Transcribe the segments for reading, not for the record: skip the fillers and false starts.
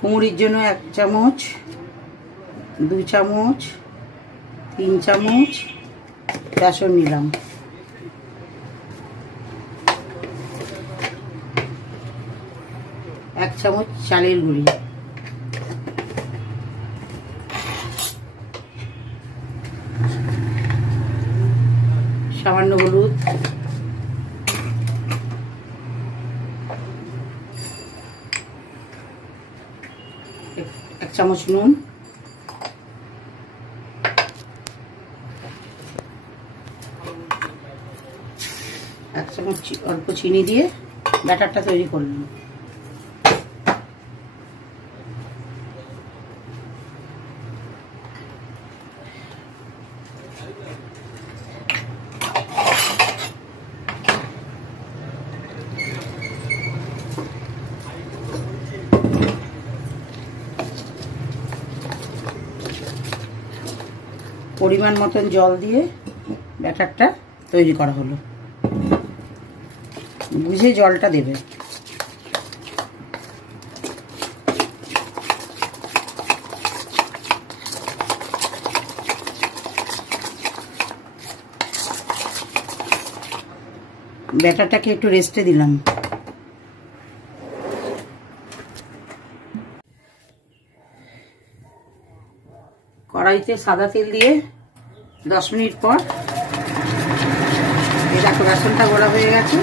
কুমড়ির জন্য 1 চামচ, 2 চামচ, 3 চামচ বেসন নিলাম। এক চামচ চালের গুঁড়ি, সামান্য হলুদ, এক চামচ নুন, এক চামচ অল্প চিনি দিয়ে ব্যাটারটা তৈরি করলাম। পরিমাণ মতন জল দিয়ে ব্যাটারটা তৈরি করা হলো। বুঝে জলটা দেবে। ব্যাটারটাকে একটু রেস্টে দিলাম। কড়াইতে সাদা তেল দিয়ে 10 মিনিট পর এই দেখো বেসনটা গোড়া হয়ে গেছে।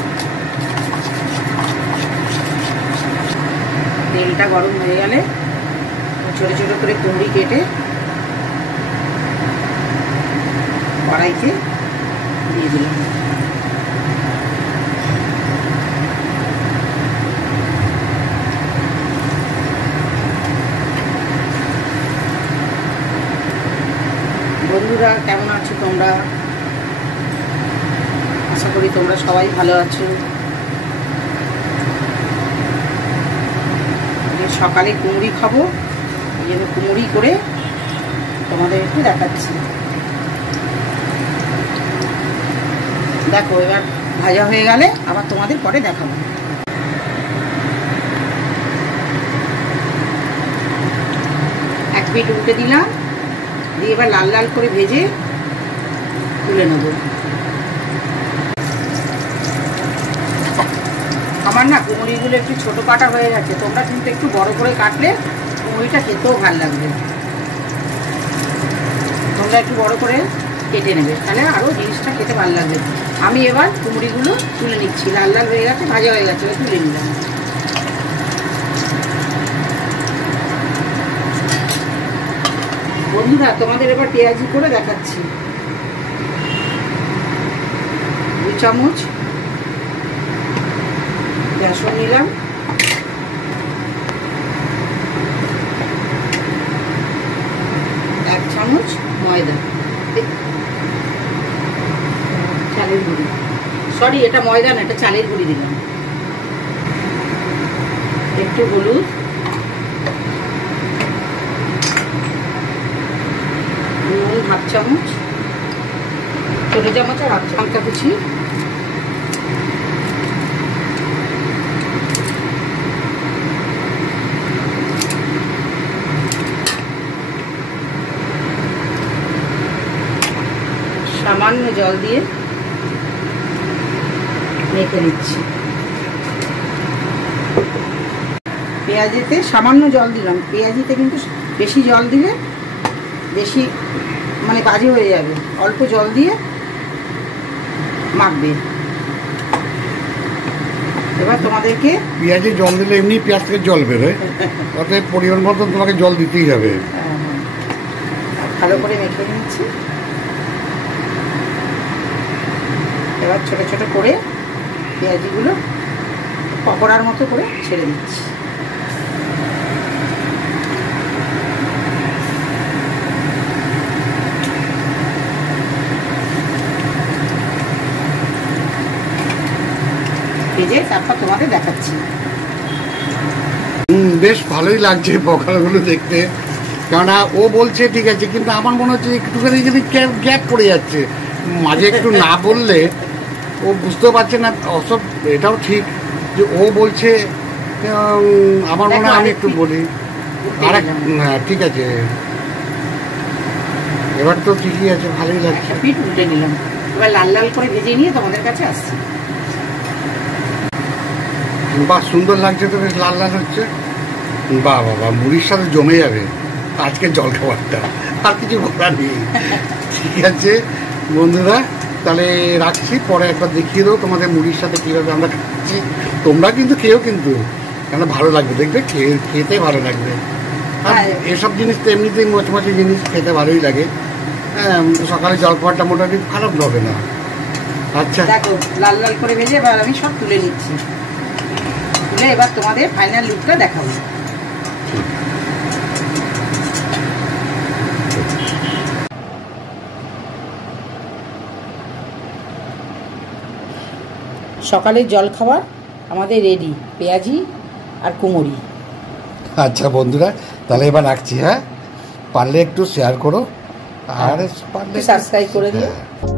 তেলটা গরম হয়ে গেলে ছোট ছোট করে কুমড়ি কেটে কড়াইতে দিয়ে দিলাম। বন্ধুরা কেমন আছো তোমরা? আশা করি তোমরা সবাই ভালো আছো। সকালে কুমড়ি খাবো, এই জন্য কুমড়ি করে তোমাদের একটু দেখাচ্ছি। দেখো এবার ভাজা হয়ে গেলে আবার তোমাদের পরে দেখাবো। এক পিঠ উল্টে দিলাম, দিয়ে এবার লাল লাল করে ভেজে তুলে নেব। আমার না কুমড়িগুলো একটু ছোট কাটা হয়ে গেছে, তোমরা কিন্তু একটু বড় করে কাটলে কুমড়িটা খেতেও ভালো লাগবে। তোমরা একটু বড় করে কেটে নেবে, তাহলে আরও জিনিসটা খেতে ভালো লাগবে। আমি এবার কুমড়িগুলো তুলে নিচ্ছি, লাল লাল হয়ে গেছে, ভাজা হয়ে গেছে, এবার তুলে নিলাম। বন্ধুরা তোমাদের এবার পেঁয়াজি করে দেখাচ্ছি। 2 চামচ বেসন নিলাম, 1 চামচ ময়দা, চালের গুঁড়ি, সরি এটা ময়দা না, এটা চালের গুঁড়ি দিলাম, একটু হলুদ, নুন 1/2 চামচ, ছোট চামচ আর 1/2 চামচ কুচি, সামান্য জল দিয়ে মেখে নিচ্ছি। পেঁয়াজিতে সামান্য জল দিলাম, পেঁয়াজিতে কিন্তু বেশি জল দিলে বেশি মানে বাজে হয়ে যাবে, অল্প জল দিয়ে মাখবে। এবার তোমাদেরকে পেঁয়াজে জল দিলে এমনি পেঁয়াজ থেকে জল বেরোয়, অতএব পরিমাণ মতন তোমাকে জল দিতেই হবে। ভালো করে মেখে নিচ্ছি। এবার ছোট ছোট করে পেঁয়াজিগুলো পকোড়ার মতো করে ছেড়ে দিচ্ছি। ভেজে তারপর তোমাদের দেখাচ্ছি। বেশ ভালোই লাগছে পকোড়াগুলো দেখতে, কেননা ও বলছে ঠিক আছে, কিন্তু আমার মনে হচ্ছে একটুখানি যদি গ্যাপ পড়ে যাচ্ছে মাঝে, একটু না বললে ও বুঝতেও পারছে না। অসব এটাও ঠিক যে ও বলছে, আমার মনে হয় আমি একটু বলি। আর হ্যাঁ ঠিক আছে, এবার তো ঠিকই আছে, ভালোই লাগছে। একটা পিঠ উল্টে নিলাম, এবার লাল লাল করে ভেজে নিয়ে তোমাদের কাছে আসছি। বাহ, সুন্দর লাগছে তো, বেশ লাল লাল হচ্ছে। বাহ বাবা, মুড়ির সাথে জমে যাবে আজকে জলখাবারটা, আর কিছু বলার নেই। ঠিক আছে বন্ধুরা, তাহলে রাখছি, পরে একবার দেখিয়ে দেবো তোমাদের মুড়ির সাথে কীভাবে আমরা খাচ্ছি। তোমরা কিন্তু খেয়েও কিন্তু, কেন ভালো লাগবে, দেখবে খেতে ভালো লাগবে। আর এসব জিনিস তো এমনিতেই মচমচে জিনিস, খেতে ভালোই লাগে। হ্যাঁ, সকালে জলখাবারটা মোটামুটি খারাপ হবে না। আচ্ছা দেখো লাল লাল করে ভেজে এবার আমি সব তুলে নিচ্ছি, তুলে এবার তোমাদের ফাইনাল লুকটা দেখাবো। সকালের জলখাবার আমাদের রেডি, পেঁয়াজি আর কুমড়ি। আচ্ছা বন্ধুরা, তাহলে এবার রাখছি। হ্যাঁ, পারলে একটু শেয়ার করো, আর পারলে সাবস্ক্রাইব করে দিও। হ্যাঁ।